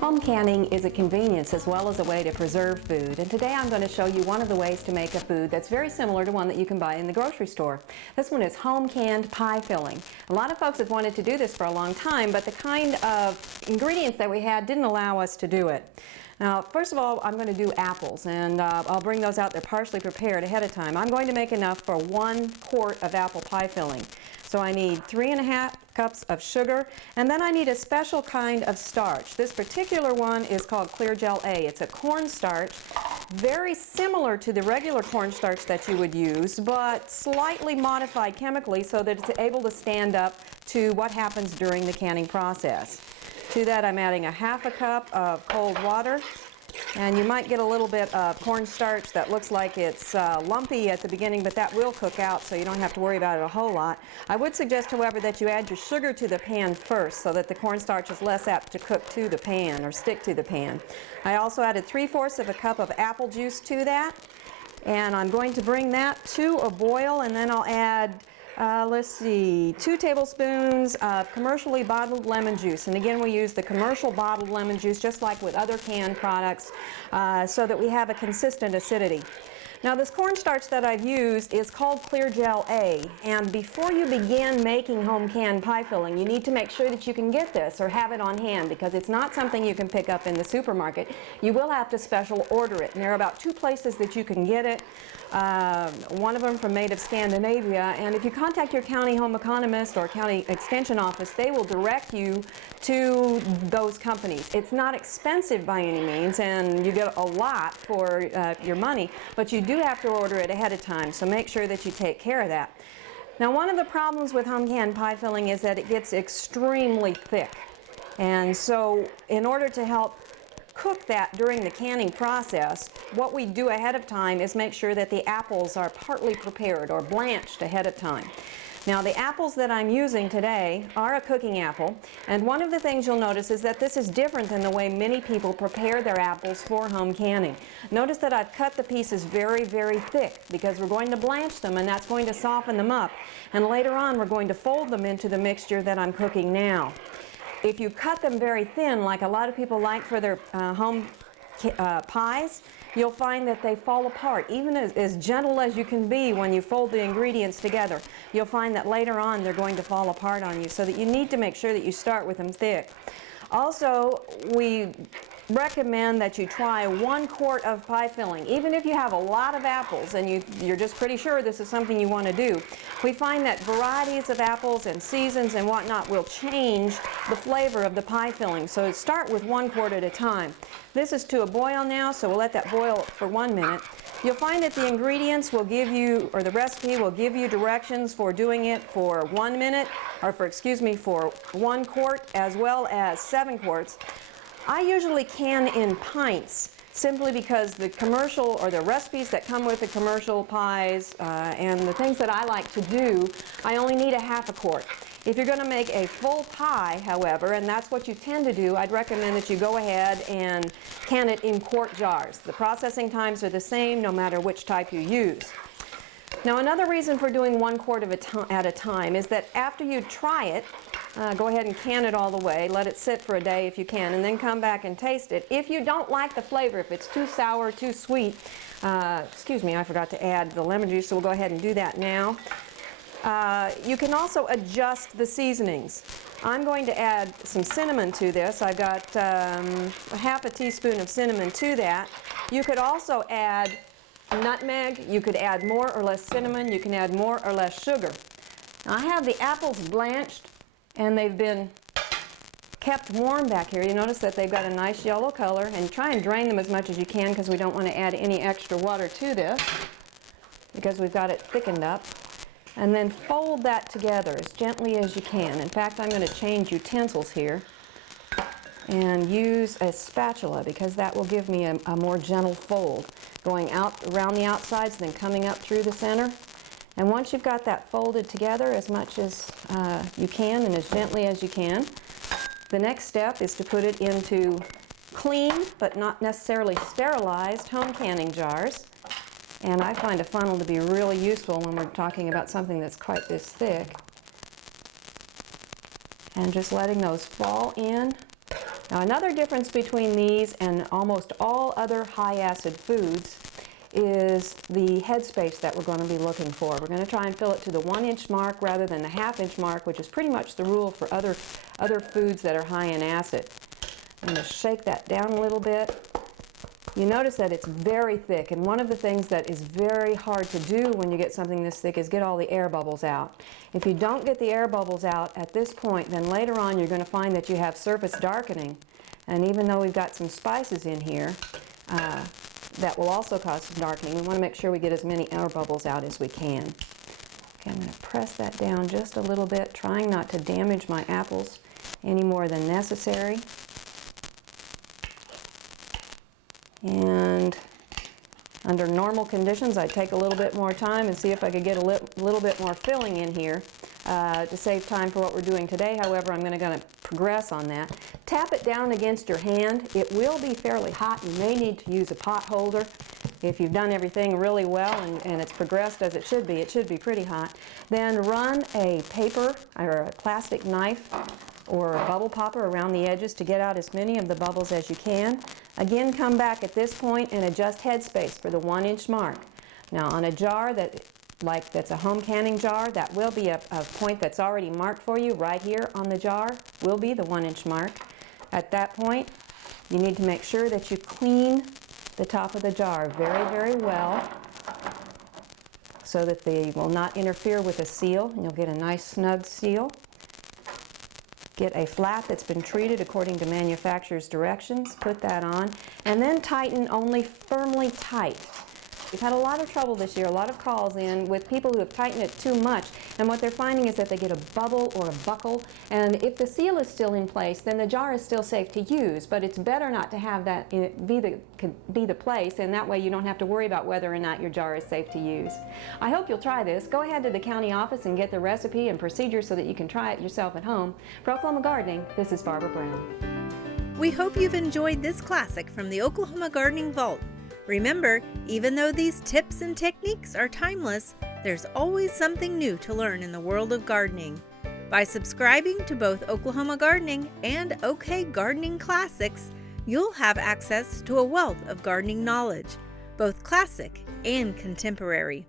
Home canning is a convenience as well as a way to preserve food, and today I'm going to show you one of the ways to make a food that's very similar to one that you can buy in the grocery store. This one is home canned pie filling. A lot of folks have wanted to do this for a long time, but the kind of ingredients that we had didn't allow us to do it. Now, first of all, I'm going to do apples, and I'll bring those out. They're partially prepared ahead of time. I'm going to make enough for 1 quart of apple pie filling. So I need 3½ cups of sugar, and then I need a special kind of starch. This particular one is called Clear Gel A. It's a cornstarch, very similar to the regular cornstarch that you would use, but slightly modified chemically so that it's able to stand up to what happens during the canning process. To that I'm adding 1/2 cup of cold water, and you might get a little bit of cornstarch that looks like it's lumpy at the beginning, but that will cook out, so you don't have to worry about it a whole lot. I would suggest, however, that you add your sugar to the pan first so that the cornstarch is less apt to cook to the pan or stick to the pan. I also added 3/4 cup of apple juice to that, and I'm going to bring that to a boil, and then I'll add 2 tablespoons of commercially bottled lemon juice. And again, we use the commercial bottled lemon juice just like with other canned products so that we have a consistent acidity. Now, this cornstarch that I've used is called Clear Gel A, and before you begin making home canned pie filling, you need to make sure that you can get this or have it on hand, because it's not something you can pick up in the supermarket. You will have to special order it, and there are about 2 places that you can get it. One of them from Made of Scandinavia, and if you contact your county home economist or county extension office, they will direct you to those companies. It's not expensive by any means, and you get a lot for your money, but you do have to order it ahead of time, so make sure that you take care of that. Now, one of the problems with home canned pie filling is that it gets extremely thick, and so in order to help cook that during the canning process, what we do ahead of time is make sure that the apples are partly prepared or blanched ahead of time. Now, the apples that I'm using today are a cooking apple, and one of the things you'll notice is that this is different than the way many people prepare their apples for home canning. Notice that I've cut the pieces very, very thick because we're going to blanch them, and that's going to soften them up. And later on, we're going to fold them into the mixture that I'm cooking now. If you cut them very thin, like a lot of people like for their home pies, you'll find that they fall apart. Even as gentle as you can be when you fold the ingredients together, you'll find that later on they're going to fall apart on you, so that you need to make sure that you start with them thick. Also, we recommend that you try 1 quart of pie filling. Even if you have a lot of apples and you're just pretty sure this is something you want to do, we find that varieties of apples and seasons and whatnot will change the flavor of the pie filling. So start with 1 quart at a time. This is to a boil now, so we'll let that boil for 1 minute. You'll find that the ingredients will give you, or the recipe will give you directions for doing it for 1 minute, or for 1 quart as well as 7 quarts. I usually can in pints, simply because the commercial, or the recipes that come with the commercial pies and the things that I like to do, I only need 1/2 quart. If you're going to make a full pie, however, and that's what you tend to do, I'd recommend that you go ahead and can it in quart jars. The processing times are the same no matter which type you use. Now, another reason for doing 1 quart at a time is that after you try it, go ahead and can it all the way. Let it sit for a day if you can, and then come back and taste it. If you don't like the flavor, if it's too sour, too sweet, excuse me, I forgot to add the lemon juice, so we'll go ahead and do that now. You can also adjust the seasonings. I'm going to add some cinnamon to this. I've got 1/2 teaspoon of cinnamon to that. You could also add nutmeg. You could add more or less cinnamon. You can add more or less sugar. Now, I have the apples blanched, and they've been kept warm back here. You notice that they've got a nice yellow color, and try and drain them as much as you can because we don't want to add any extra water to this because we've got it thickened up. And then fold that together as gently as you can. In fact, I'm going to change utensils here and use a spatula because that will give me a more gentle fold, going out around the outsides, then coming up through the center. And once you've got that folded together as much as you can and as gently as you can, the next step is to put it into clean but not necessarily sterilized home canning jars. And I find a funnel to be really useful when we're talking about something that's quite this thick. And just letting those fall in Now, another difference between these and almost all other high acid foods is the headspace that we're going to be looking for. We're going to try and fill it to the 1-inch mark rather than the 1/2 inch mark, which is pretty much the rule for other foods that are high in acid. I'm going to shake that down a little bit. You notice that it's very thick, and one of the things that is very hard to do when you get something this thick is get all the air bubbles out. If you don't get the air bubbles out at this point, then later on you're going to find that you have surface darkening. And even though we've got some spices in here, that will also cause some darkening. We want to make sure we get as many air bubbles out as we can. Okay, I'm going to press that down just a little bit, trying not to damage my apples any more than necessary. And under normal conditions, I'd take a little bit more time and see if I could get a little bit more filling in here to save time for what we're doing today. However, I'm going to progress on that. Tap it down against your hand. It will be fairly hot. You may need to use a pot holder. If you've done everything really well and it's progressed as it should be pretty hot. Then run a paper or a plastic knife or a bubble popper around the edges to get out as many of the bubbles as you can. Again, come back at this point and adjust headspace for the 1-inch mark. Now, on a jar that's a home canning jar, that will be a point that's already marked for you. Right here on the jar will be the 1-inch mark. At that point, you need to make sure that you clean the top of the jar very, very well so that they will not interfere with the seal. You'll get a nice snug seal. Get a flat that's been treated according to manufacturer's directions, put that on, and then tighten only firmly tight. We've had a lot of trouble this year, a lot of calls in with people who have tightened it too much, and what they're finding is that they get a bubble or a buckle, and if the seal is still in place, then the jar is still safe to use, but it's better not to have that be the place, and that way you don't have to worry about whether or not your jar is safe to use. I hope you'll try this. Go ahead to the county office and get the recipe and procedure so that you can try it yourself at home. For Oklahoma Gardening, this is Barbara Brown. We hope you've enjoyed this classic from the Oklahoma Gardening Vault. Remember, even though these tips and techniques are timeless, there's always something new to learn in the world of gardening. By subscribing to both Oklahoma Gardening and OK Gardening Classics, you'll have access to a wealth of gardening knowledge, both classic and contemporary.